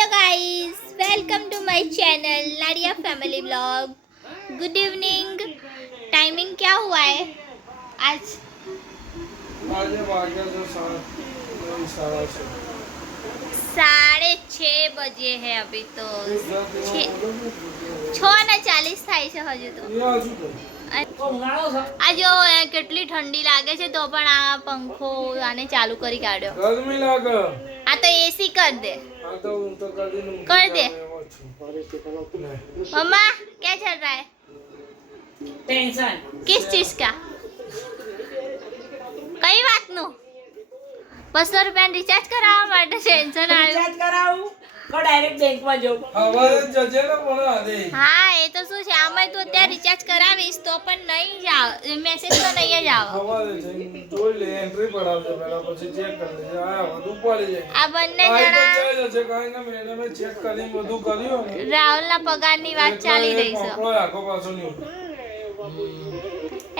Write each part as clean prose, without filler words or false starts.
Hello guys, welcome to my channel Nadia family vlog. Good evening. Timing क्या हुआ है आज? साढ़े 6 बजे है अभी तो 6:40 થાય છે હજુ તો। આ જો કેટલી ઠંડી લાગે છે તો પણ આ પંખો આને ચાલુ કરી કાઢ્યો। ગરમી લાગે। આ તો એસી कर दे। कर दे। मम्मा क्या चल रहा है? टेंशन किस चीज का? कई बात नु 200 रुपया रिचार्ज करावा માટે ટેન્શન આવ્યું। રિચાર્જ કરાવું તો ડાયરેક્ટ બેંક માં જવું। હવારે જજે ને પણ આદે। હા એ તો શું છે, આમાં તો અત્યારે રિચાર્જ કરાવીશ તો પણ નહીં જાવ, મેસેજ તો નહીં જ આવે। હવારે જઈને જોઈ લે, એન્ટ્રી પડાવજે પહેલા, પછી ચેક કરી લેજે। આ બધું પડી જાય। આ બંને આ તો જણા જઈ જશે, કારણ કે મેડમે ચેક કરીને બધું કર્યું ને। રાહુલના પગારની વાત ચાલી રહી છે। આપણો આખો પાછો નહીં।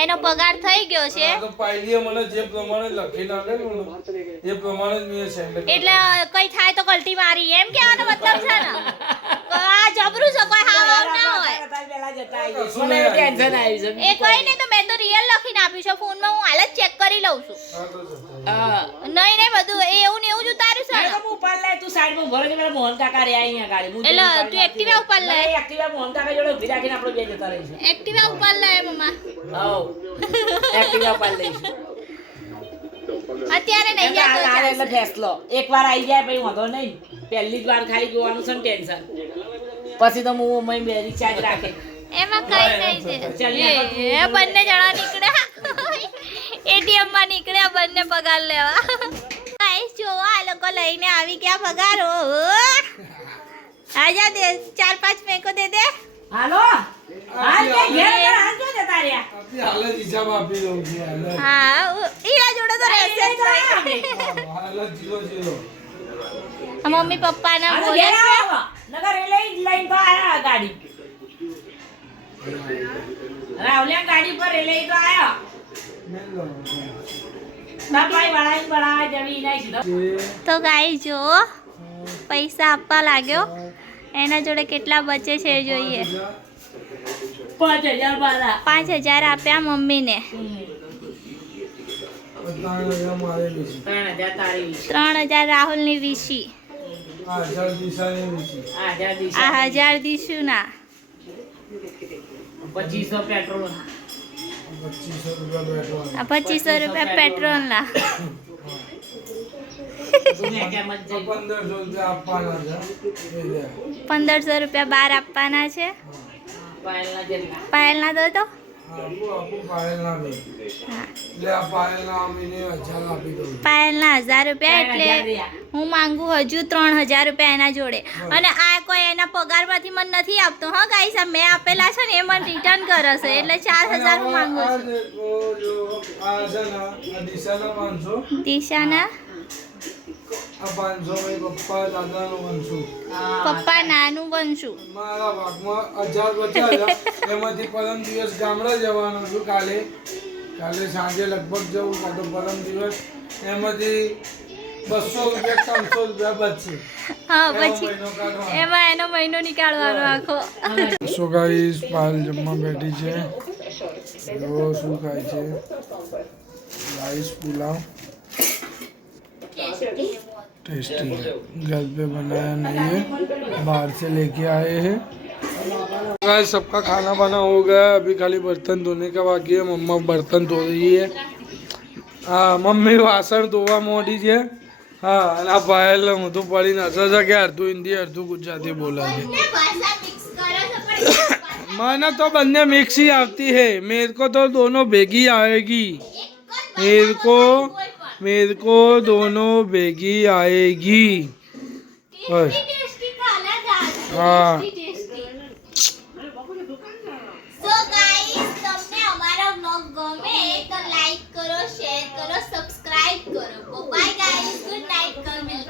એનો પગાર થઈ ગયો છે આ તો પાયલીએ મને જે પ્રમાણે લખી નાખેલું ને એ પ્રમાણે જ મેં સેન્ડ કર્યું। એટલે કઈ થાય તો કલ્ટી મારી એમ કહેવાનો મતલબ છે ને? આ જબરું છે, કોઈ હાવ ના હોય। પહેલા જતા આવી મને ટેન્શન આવી છે। એ કઈ નહીં તો મેં તો રિયલ લખીને આપ્યું છે ફોનમાં, હું હાલ જ ચેક કરી લઉં છું। આ તો જતો। હા નહીં બધું એ એવું ને એવું જ ઉતાર્યું છે મેં ને? તો ઉપર લે તું સાઈડ માં ભરો કે પેલા મોહન કાકા રે અહીંયા ગાડી હું એટલે તું એક્ટિવા ઉપર લે। એક્ટિવા મોહન કાકા જોડે ઉભી રાખીને આપણે બે જતા રહીશું। એક્ટિવા ઉપર લે મમ્મા। આવ એક્ટિવા પર લઈશું। અત્યારે નહીં આ જતો એટલે ચાલશે। ફેસલો એકવાર આવી જાય પછી વાંધો નહીં, પહેલી જ વાર ખાલી જોવાનું છે ને ટેન્શન, પછી તો હું મય બે રિચાર્જ રાખે એમાં કઈ નહીં છે। એ બંને જણા નીકળ્યા એટીએમ માં નીકળ્યા બંને પગાર લેવા। ગાઈસ જો આ લોકો લઈને આવી ગયા પગાર। આજા દે 4-5 મેકો દે દે। હાલો હાલ કે ઘેર હાલ જો જતા રહ્યા। આપી હાલ જ હિસાબ આપી દઉં છું હાલ જ। હા ઈરા જોડે તો રહેશે જ નહીં। હાલ જ 0-0। મમ્મી પપ્પાના હાલો બોલે ઘેર છે આવો નગર એ લઈને તો આયા ગાડી રાવલિયા ગાડી પર એ લઈ તો આયા મેલો ના ભાઈ વાળા જવી નહીં સીધો। તો ગાઈસ જો પૈસા આપવા લાગ્યો, એના જોડે કેટલા બચે છે એ જોઈએ। 5000 વાળા 5000 આપ્યા મમ્મીને, 3000 મારે બીજી। 3000 તારી વીસ 3000 રાહુલની વીસી, આ હજાર દિશાની બીજી। 1000 દીસ આ 1000 દીશુના, 2500 પેટ્રોલ 2500 રૂપિયા બેઠો। આ 2500 રૂપિયા પેટ્રોલના। તમે કેમ જ જઈ 1500 રૂપિયા આપવાના છે એ લે। 1500 રૂપિયા બહાર આપવાના છે। પાયલના જેટલા પાયલના દો તો। આપું પાયલના બી। હા એટલે આ પાયલના અમીને 1000 આપી દઉં। પાયલના 1000 રૂપિયા, 3000 એટલે રહ્યા। હું માંગુ હજુ 3000 રૂપિયા એના જોડે। અને આ કોઈ એના પગારમાંથી મને નથી આપતો હા ગાઈસ, આ મેં આપેલા છે ને એ મને રિટર્ન કરે છે, એટલે 4000 હું માંગુ છું। આ છે ને આ દિશાના 500, દિશાના આ 500 ભાઈ પપ્પા દાદાનું 500, પપ્પા નાનું બનશું। મારા ભાગમાં 1000 બચ્યા છે। એમાંથી પરમ દિવસ ગામડે જવાનો છું કાલે સાંજે લગભગ જવું, કાં તો પરમ દિવસ। એમાંથી 200 રૂપિયા 300 રૂપિયા બચશે। હા પછી એમાં એનો મહિનો નીકાળવાનો આખો। સો ગાઈસ પાલ જમવા બેઠી છે, જો શું ખાય છે, રાઈસ पुलाव टेस्टी है, घर पे बनाया नहीं है, बाहर से लेके आए हैं। गाइस सबका खाना बना हो गया, अभी खाली बर्तन धोने का बाकी है। मम्मा बर्तन धो रही है। हाँ मम्मी वासण धोवा मोड़ी છે। હા અને આ પાયલ હું તો પડીને હશે છે કે અડધું હિન્દી અડધું ગુજરાતી બોલે છે। મને તો બંને મિક્સ ही आती है, मेरे को तो दोनों भेगी आएगी, मेरे को दोनों भेगी आएगी। बस हाँ So guys, તમને અમારા vlog ગમે તો લાઈક કરો, શેર કરો, સબસ્ક્રાઇબ કરો। બાય ગાઈસ, ગુડ નાઇટ, કલ મિલતે